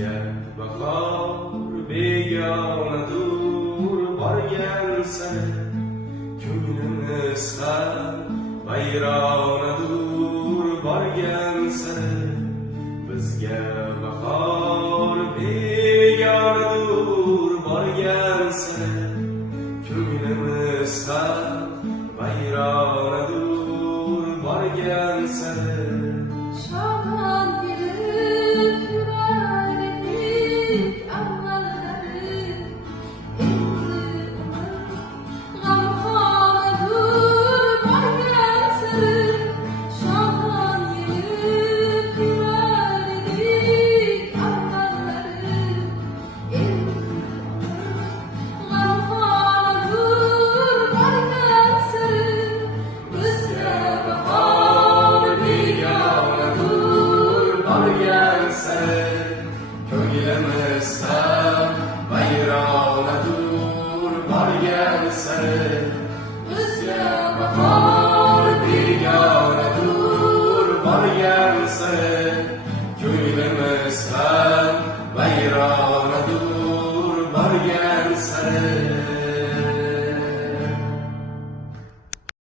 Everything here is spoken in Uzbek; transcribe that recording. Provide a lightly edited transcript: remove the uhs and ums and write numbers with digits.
bizga bahor begonadur borgan sari ko'nglimiz ham vayronadur borgan sari bizga bahor begonadur borgan sari ko'nglimiz ham vayronadur borgan sari ko'nglimiz ham vayronadur borgan sari bizga bahor begonadur borgan sari ko'nglimiz ham vayronadur borgan sari